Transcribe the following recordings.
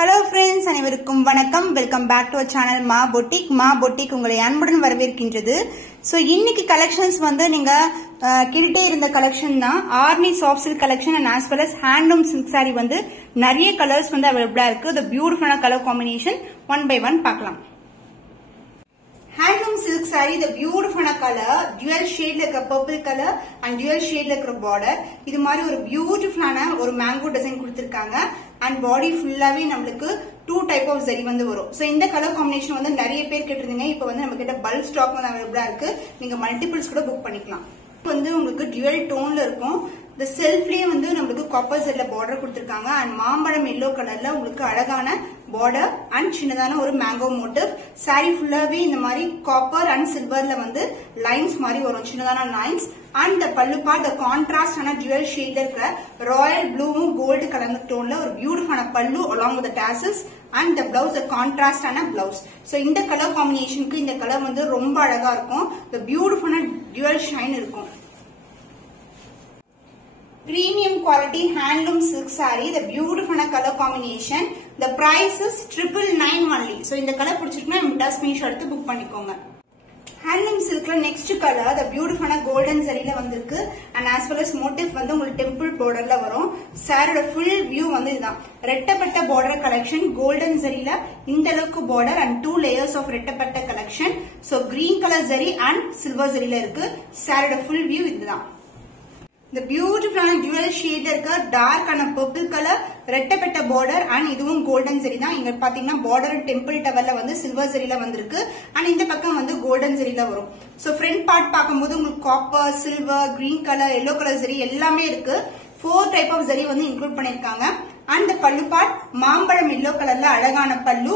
Hello friends, அனைவருக்கும் வணக்கம். Welcome back to our channel Maa boutique உங்களை அன்புடன் வரவேற்கின்றது. சோ இன்னைக்கு கலெக்ஷன்ஸ் வந்து நீங்க கேட்டுட்டே இருந்த கலெக்ஷன் தான். Arni soft silk collection and as well as handloom silk sari வந்து நிறைய கலர்ஸ் வந்து அவைலபிளா இருக்கு. the பியூட்டிஃபுல்லான colour combination one by one பார்க்கலாம். Handloom silk saree, the beautiful color, dual shade like a purple color and dual shade like a border. இது மாதிரி ஒரு பியூட்டிஃபுல்லான ஒரு மேங்கோ டிசைன் கொடுத்திருக்காங்க and body ஃபுல்லாவே நமக்கு two type of zari வந்து வரும். சோ இந்த கலர் காம்பினேஷன் வந்து நிறைய பேர் கேட்டிருந்தீங்க. இப்போ வந்து நம்ம கிட்ட பல்க் ஸ்டாக் வந்து அவைலபிளா இருக்கு. நீங்க மல்டிபிள்ஸ் கூட புக் பண்ணிக்கலாம். வந்து உங்களுக்கு dual டோன்ல இருக்கும். இந்த செல்ஃப்லயே வந்து நமக்கு காப்பர் ஜெல்ல பார்டர் கொடுத்திருக்காங்க and மாம்பழம் எல்லோ கலர்ல உங்களுக்கு அழகான பார்டர் அண்ட் சின்னதான ஒரு மேங்கோ மோட்டிவ். சாரி ஃபுல்லாவே இந்த மாதிரி காப்பர் அண்ட் சில்வர்ல வந்து லைன்ஸ் மாதிரி வரும், சின்னதான lines. And pallu part contrast ஆன ஜுவல் ஷேட்ல இருக்கிற ராயல் ப்ளூவும் கோல்டு கலர் டோன்ல ஒரு பியூட்டிஃபுல்லான பல்லு along with the tassels and the blouse a contrast ஆன blouse. சோ இந்த கலர் காம்பினேஷனுக்கு இந்த கலர் வந்து ரொம்ப அழகா இருக்கும். the beautiful dual shine இருக்கும். Premium quality handloom silk saree, the beautiful color combination. The price is 999 only. So இந்த colour பிடிச்சிருக்குன்னா இந்த ஸ்கிரீன்ஷாட் எடுத்து புக் பண்ணிக்கோங்க. Handloom silkல next color the beautiful golden saree வந்திருக்கு and as well as motif வந்து உங்களுக்கு temple borderல வரும். சாரியோட full view வந்து இதுதான். ரெட்டப்பட்ட border collection golden saree இந்த அளவுக்கு border and 2 layers of ரெட்டப்பட்ட collection. So green color saree and silver saree இருக்கு. சாரியோட full view இதுதான். The beautiful dual shade இருக்க dark and purple color ரெட்டப்பட்ட border and இதுவும் golden saree தான். இங்க பாத்தீங்கன்னா border temple towerல வந்து silver sareeல வந்திருக்கு and இந்த பக்கம் வந்து golden sareeல வரும். So front part பாக்கும்போது உங்களுக்கு copper, silver, green color, yellow color saree எல்லாமே இருக்கு. 4 type of saree வந்து include பண்ணிருக்காங்க. and the pallu part மாம்பழம் yellow colorல அழகான பல்லு,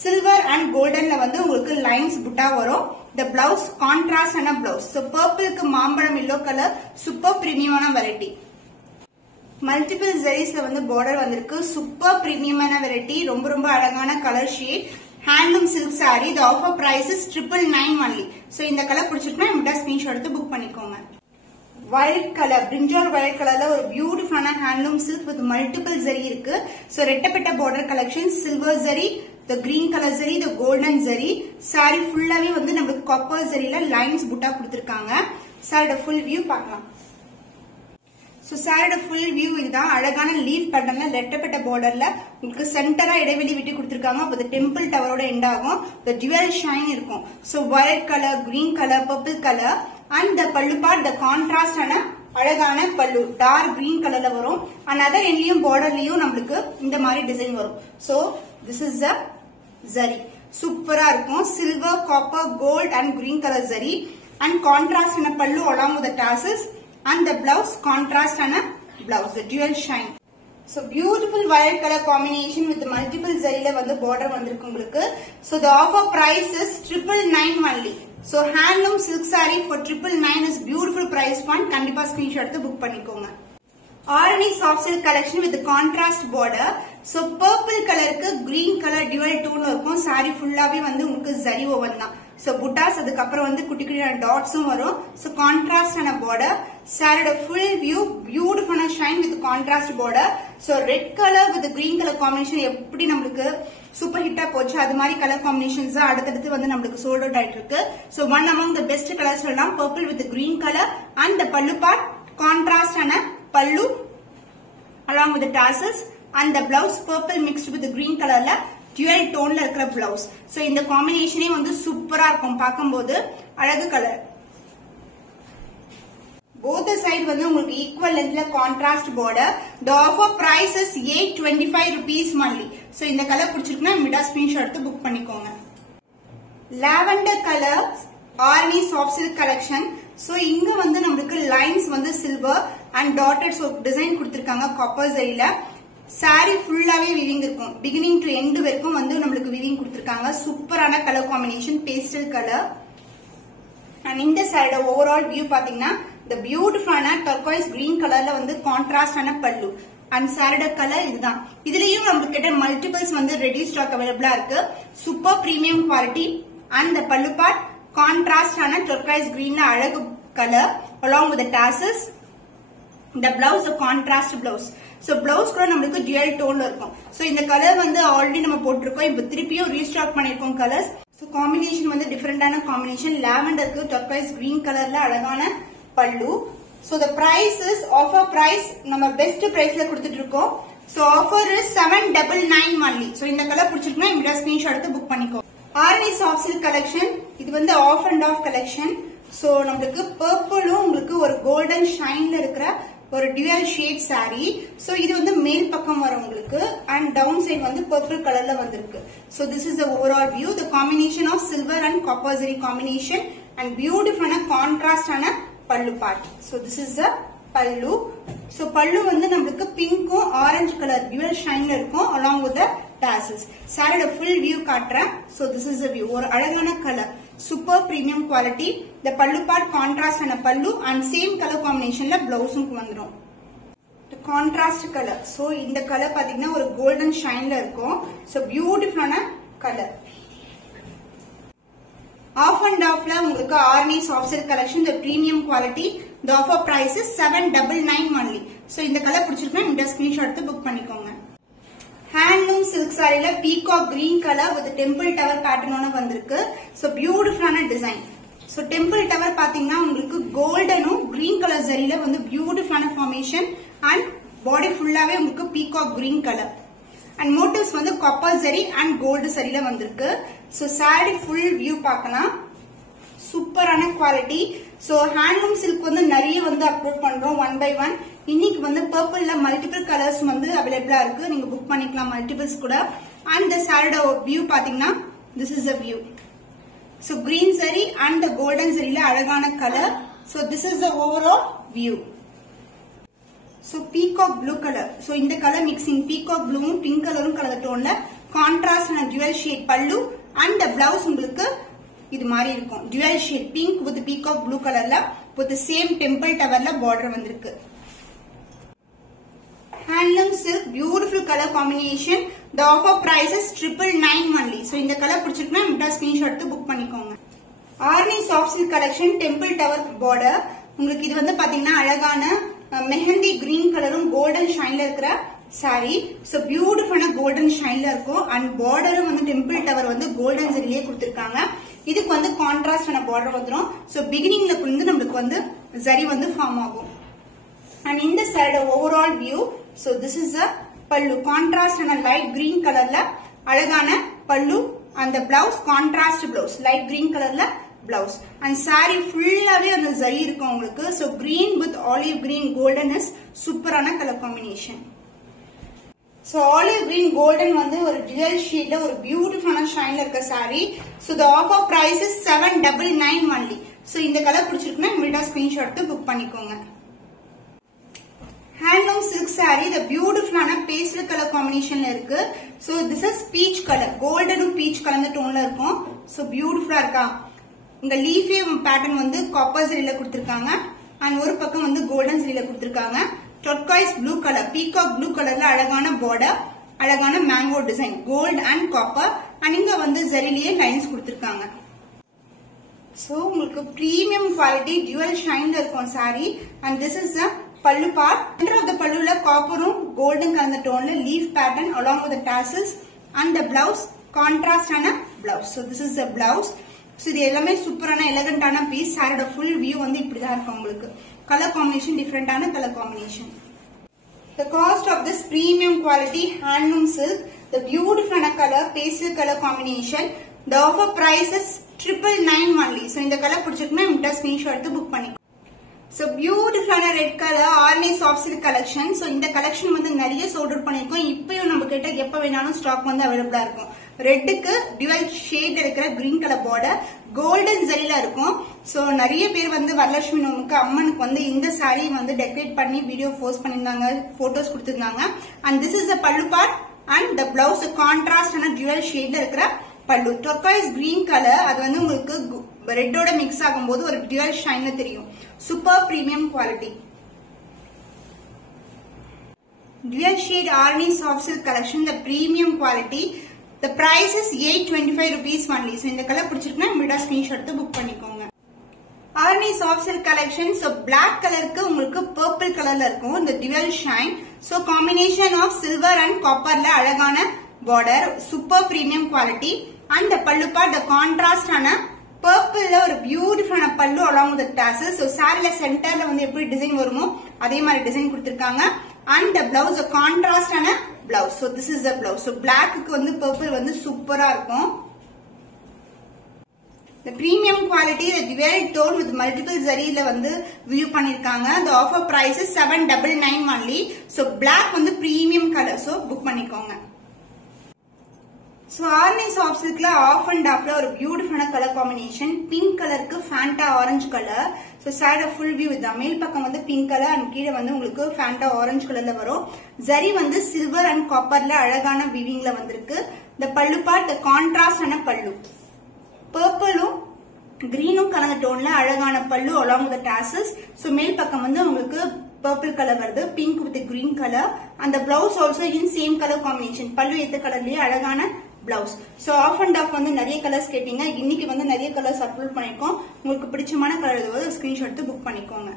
silver and goldenல வந்து உங்களுக்கு lines புட்டா வரும். The blouse contrast and a blouse. So purple க்கு மாம்பழம் yellow color super premium ஆன variety. Multiple sareesல வந்து border வந்திருக்கு. super premium ஆன variety. ரொம்ப அழகான color shade. Handloom silk saree. The offer price is 999 only. So இந்த கலர் பிடிச்சிருக்குன்னா இந்த ஸ்கிரீன்ஷாட் எடுத்து புக் பண்ணிக்கோங்க. Violet color, brinjal violet colorல ஒரு பியூட்டிஃபுல்லான handloom silk with multiple zari இருக்கு. So ரெட்டப்பட்ட border collection, silver zari, the green color zari, the golden zari. saree ஃபுல்லாவே வந்து நமக்கு copper zariல lines புட்டா கொடுத்திருக்காங்க. சாரியோட full view பார்க்கலாம். So சாரியோட full view இதுதான். அழகான leaf patternல ரெட்டப்பட்ட borderல உங்களுக்கு சென்டரா இடைவெளி விட்டு கொடுத்திருக்காங்க. அப்ப temple towerோட end ஆகும். the dual shine இருக்கும். So violet color, green color, purple color and the pallu part the contrast ஆன அழகான பல்லு டார்க் green கலர்ல வரும். another எண்ணியும் borderலயும் நமக்கு இந்த மாதிரி டிசைன் வரும். so this is the zari. சூப்பரா இருக்கும். silver, copper, gold and green color zari and contrast ஆன பல்லு along with the tassels and the blouse contrast ஆன blouse the dual shine. So beautiful violet color combination with the multiple zariல வந்து border வந்திருக்கு உங்களுக்கு. So the offer price is 999 only. So handloom silk saree for 999 is beautiful price point. கண்டிப்பா screenshot எடுத்து book பண்ணிக்கோங்க. Orani soft silk collection with the contrast border. So purple கலருக்கு green color dual tone இருக்கும். saree ஃபுல்லாவே வந்து உங்களுக்கு zari woven தான். So buttas அதுக்கு அப்புறம் வந்து குட்டி குட்டியான டாட்ஸும் வரும். So contrast ஆன border. சாரியோட full view beautiful shine with contrast border. So red color with the green color combination எப்படி நமக்கு சூப்பர் ஹிட்டா போச்சு அது மாதிரி கலர் காம்பினேஷன்ஸ் அடுத்தடுத்து வந்து நமக்கு சோல்ட் அவுட் ஆயிட்டு இருக்கு. So one among the best colors சொல்லலாம் purple with the green color and the pallu part contrast ஆன பல்லு along with the tassels and the blouse purple mixed with the green colorல dual toneல இருக்கிற blouse. So இந்த காம்பினேஷனே வந்து சூப்பரா இருக்கும் பார்க்கும்போது அழகு கலர். both the side வந்து உங்களுக்கு equal lengthல contrast border. the offer price is 825 rupees only. So இந்த கலர் பிடிச்சிருக்குன்னா மிடா ஸ்கிரீன்ஷாட் எடுத்து புக் பண்ணிக்கோங்க. lavender color Orani soft silk collection. So இங்க வந்து நமக்கு lines வந்து silver and dotted so design கொடுத்திருக்காங்க copper zariல. saree ஃபுல்லாவே weaving இருக்கும். beginning to end வரைக்கும் வந்து நமக்கு weaving கொடுத்திருக்காங்க. சூப்பரான colour combination pastel color. and இந்த சைடு overall view பாத்தீங்கன்னா the beautiful turquoise green colorல வந்து contrast ஆன பல்லு and saree color இதுதான். இதுலயும் நமக்கு கிட்ட multiples வந்து ready stock available இருக்கு. super premium quality and the pallu part contrast ஆன turquoise green அழகு color along with the tassels. The blouse a contrast blouse. So blouse கூட நமக்கு டியூயல் டோன்ல இருக்கும். சோ இந்த கலர் வந்து ஆல்ரெடி நம்ம போட்டிருக்கோம். இப்போ திருப்பியும் ரீஸ்டாக் பண்ணிருக்கோம் கலர்ஸ். சோ காம்பினேஷன் வந்து டிஃபரெண்டான காம்பினேஷன். லாவெண்டருக்கு டர்க்வைஸ் கிரீன் கலர்ல அழகான பல்லு. So the price is offer price நம்ம பெஸ்ட் பிரைஸ்ல கொடுத்துட்டு இருக்கோம். So offer is 799 only. So இந்த கலர் பிடிச்சிருக்குன்னா இமிடியா ஸ்கிரீன்ஷாட் எடுத்து புக் பண்ணிக்கோ. Arni soft silk collection. இது வந்து half and half collection. So நமக்கு பர்பிளும் உங்களுக்கு ஒரு கோல்டன் ஷைன்ல இருக்கிற ஒரு டியூயல் ஷேட் saree. சோ இது வந்து மேல் பக்கம் வரும் உங்களுக்கு அண்ட் டவுன் சைடு வந்து பர்பிள் கலர்ல வந்திருக்கு. So this is the overall view. The combination of silver and copper zari combination and beautiful contrast ஆன பல்லு part. So this is the பல்லு. சோ பல்லு வந்து நமக்கு பிங்க்கும் ஆரஞ்சு கலர் டியூயல் ஷைன்ல இருக்கும் along with the tassels. சாரியோட full view காட்டுறேன். So this is the view. ஒரு அழகான கலர், சூப்பர் பிரீமியம் குவாலிட்டி. இந்த பல்லு பார்ட் கான்ட்ராஸ்ட் ஆன பல்லு அண்ட் சேம் கலர் காம்பினேஷன்ல பிளவுஸும் வந்துடும். Contrast colour. சோ இந்த கலர் பாத்தீங்கன்னா ஒரு கோல்டன் ஷைன்ல இருக்கும். சோ பியூட்டிஃபுல்லான கலர். ஆஃப் அண்ட் ஆஃப்ல உங்களுக்கு Arni soft silk collection the premium quality. The offer price is 799 only. So இந்த கலர் பிடிச்சிருக்கா இந்த ஸ்கிரீன்ஷாட் எடுத்து புக் பண்ணிக்கோங்க. ஹேண்ட்லூம் சில்க் சாரில peacock green colour with temple tower பேட்டர்னோட வந்திருக்கு. சோ பியூட்டிஃபுல்லான டிசைன். சோ டெம்பிள் டவர் பாத்தீங்கன்னா உங்களுக்கு கோல்டனும் கிரீன் கலர் சரியில வந்து பியூட்டிஃபுல்லான ஃபார்மேஷன் அண்ட் பாடி ஃபுல்லாவே உங்களுக்கு peacock green colour and motives வந்து காப்பர் சரி அண்ட் கோல்டு சரியில வந்திருக்கு. சோ சாரி ஃபுல் வியூ பார்க்கலாம். சூப்பரான குவாலிட்டி. சோ ஹேண்ட்லூம் சில்க் வந்து நிறைய வந்து அப்லோட் பண்றோம் ஒன் பை ஒன். இன்னைக்கு வந்து பர்பிள்ல மல்டிபிள் கலர்ஸ் வந்து அவைலபிளா இருக்கு. நீங்க புக் பண்ணிக்கலாம் மல்டிபிள்ஸ் கூட. அண்ட் இந்த சாரியோட வியூ பாத்தீங்கன்னா this is the view. So green zari and golden சரியில அழகான colour. So this is the overall view. So peacock blue colour. சோ இந்த கலர் மிக்சிங் பீகாக் ப்ளூவும் பிங்க் கலரும் கலர் டோன்ல கான்ட்ராஸ்ட் ஆன டியூயல் ஷேட் பல்லு அண்ட் பிளவுஸ் உங்களுக்கு இது மாதிரி இருக்கும். Dual shade pink with peacock blue கலர்ல வித் சேம் டெம்பிள் டவர்ல பார்டர் வந்திருக்கு. Handloom silk beautiful colour combination. The offer price is 999 only. So இந்த கலர் பிடிச்சிருக்குன்னா இந்த ஸ்கிரீன்ஷாட் எடுத்து புக் பண்ணிக்கோங்க. Arni soft silk collection temple tower border. உங்களுக்கு இது வந்து பாத்தீங்கன்னா அழகான மெஹந்தி கிரீன் கலரும் கோல்டன் ஷைன்ல இருக்கிற சாரி. சோ பியூட்டிஃபுல்லான கோல்டன் ஷைன்ல இருக்கும் அண்ட் பார்டரும் வந்து டெம்பிள் டவர் வந்து கோல்டன் சரியிலேயே கொடுத்திருக்காங்க. இதுக்கு வந்து கான்ட்ராஸ்ட் ஆன பார்டர் வந்துடும். சோ பிகினிங்ல இருந்து நமக்கு வந்து சரி வந்து ஃபார்ம் ஆகும். அண்ட் இந்த side overall view. So this is a pallu. Contrast ஆன லைட் கிரீன் கலர்ல அழகான பல்லு அந்த blouse contrast blouse light green கலர்ல பிளவுஸ் அண்ட் சாரி ஃபுல்லாவே அந்த ஜரி இருக்கும் உங்களுக்கு. So green with olive green golden is சூப்பரான colour combination. So olive green golden வந்து ஒரு டியூயல் ஷேட்ல ஒரு பியூட்டிஃபுல்லான ஷைன்ல இருக்க sari. So the offer price is 799 only. So இந்த கலர் பிடிச்சிருக்குன்னா இமிடியா ஸ்கிரீன்ஷாட் எடுத்து புக் பண்ணிக்கோங்க. ஹேண்ட்லூம் சில்க் சாரி தி பியூட்டிஃபுல்லான பேஸ்டல் கலர் காம்பினேஷன்ல இருக்கு. So this is peach colour. கோல்டனும் பீச் கலந்த டோன்ல இருக்கும். சோ பியூட்டிஃபுல்லா இருக்கா. இந்த லீஃபே பேட்டர்ன் வந்து காப்பர் சரியில கொடுத்திருக்காங்க அண்ட் ஒரு பக்கம் வந்து கோல்டன் சரியில கொடுத்திருக்காங்க. Turquoise blue colour peacock blue கலர்ல அழகான பார்டர் அழகான mango design gold and copper and இங்க வந்து சரியிலேயே லைன்ஸ் கொடுத்திருக்காங்க. சோ உங்களுக்கு பிரீமியம் குவாலிட்டி டியூயல் ஷைன்ல இருக்கும் sari and this is the pallu part. Centre of the பல்லுல காப்பரும் கோல்டன் கலந்த டோன்ல leaf pattern along with the tassels and the blouse contrast ஆன blouse. So this is the blouse. So இது எல்லாமே சூப்பரான எலகண்டான பீஸ். சாரியோட ஃபுல் வியூ வந்து இப்படிதான் இருக்கும் உங்களுக்கு. கலர் காம்பினேஷன் டிஃபரெண்டான colour combination. The cost of this premium quality handloom silk, the beautiful color pastel color combination. The offer price is 999 only. So இந்த கலர் பிடிச்சிருக்குன்னா இந்த ஸ்கிரீன்ஷாட் எடுத்து புக் பண்ணிக்கோங்க. So beautiful red color Arni soft silk collection. So இந்த collection வந்து நிறைய sold out பண்ணிருக்கோம். இப்பயும் நம்ம கிட்ட எப்ப வேணாலும் ஸ்டாக் வந்து அவைலபிளா இருக்கும். ரெட்டுக்கு டியூவல் ஷேட் இருக்கிற கிரீன் கலர் பார்டர் கோல்டன் ஜரியில இருக்கும். சோ நிறைய பேர் வந்து வரலட்சுமி நோமுக்கு அம்மனுக்கு வந்து இந்த சாரி வந்து டெக்கரேட் பண்ணி வீடியோ போஸ்ட் பண்ணிருந்தாங்க, போட்டோஸ் கொடுத்திருந்தாங்க. And this is the pallu part and the blouse contrast ஆன டியூவல் ஷேட்ல இருக்கிற பல்லு. டர்க்வைஸ் கிரீன் கலர் அது வந்து உங்களுக்கு ரெட்டோட மிக்ஸ் ஆகும்போது ஒரு டியூவல் ஷைன்ல தெரியும். Super premium quality. Dual shade Arni soft silk collection, the premium quality. The price is 825 rupees only. So இந்த கலர் பிடிச்சிருக்குன்னா இமிடியா ஸ்கிரீன்ஷாட் எடுத்து புக் பண்ணிக்கோங்க. Arni soft silk collection. So black கலருக்கு உங்களுக்கு பர்பிள் கலர்ல இருக்கும் இந்த dual shine. So combination of silver and காப்பர்ல அழகான border, super premium quality. And pallu part contrast ஆன பர்பிள்ல ஒரு பியூட்டிஃபுல்லான pallu along with tassels. So சாரில சென்டர்ல வந்து எப்படி டிசைன் வருமோ அதே மாதிரி டிசைன் கொடுத்திருக்காங்க. அண்ட் பிளவுஸ் கான்ட்ராஸ்ட் ஆன blouse. So this is the blouse. So block வந்து பர்பிள் வந்து சூப்பரா இருக்கும். The premium quality, the dual tone with multiple zariல வந்து view பண்ணிருக்காங்க. The offer price is 799 only. So black வந்து premium color. So book பண்ணிக்கோங்க. So Arni soft சில்க்ல off and ஆஃப்ல ஒரு பியூட்டிஃபுல்லான கலர் காம்பினேஷன். பிங்க் கலருக்கு Fanta orange colour. So sari full view இதான். மேல் பக்கம் வந்து பிங்க் கலர் அண்ட் கீழே வந்து உங்களுக்கு ஃபேண்டா ஆரஞ்சு கலர்ல வரும். ஜரி வந்து சில்வர் அண்ட் காப்பர்ல அழகான வீவிங்ல வந்திருக்கு. இந்த பல்லு பார்ட் கான்ட்ராஸ்ட் ஆன பல்லு. பர்பிளும் கிரீனும் கலந்த டோன்ல அழகான பல்லு அலாங் வித் டாசல்ஸ். சோ மேல் பக்கம் வந்து உங்களுக்கு பர்பிள் கலர் வருது, பிங்க் வித் கிரீன் கலர். அந்த blouse also in same colour combination. பல்லு ஏத்த கலர்லயே அழகான blouse. So half and half வந்து நிறைய கலர்ஸ் கேட்டீங்க. இன்னைக்கு வந்து நிறைய கலர்ஸ் அப்லோட் பண்ணிருக்கோம். உங்களுக்கு பிடிச்சமான கலர் எதுவும் ஸ்கிரீன்ஷாட் எடுத்து புக் பண்ணிக்கோங்க.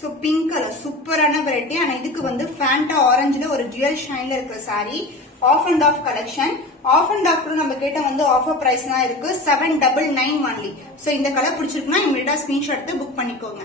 சோ பிங்க் கலர் சூப்பரான வெரைட்டி. ஆனா இதுக்கு வந்து ஃபேண்டா ஆரஞ்சுல ஒரு டுவல் ஷைன்ல இருக்கிற sari. Half and half collection. Half and half நம்ம கேட்ட வந்து ஆஃபர் பிரைஸ் எல்லாம் இருக்கு 799 only. சோ இந்த கலர் பிடிச்சிருக்குன்னா இமீடியட்டா ஸ்கிரீன்ஷாட் எடுத்து புக் பண்ணிக்கோங்க.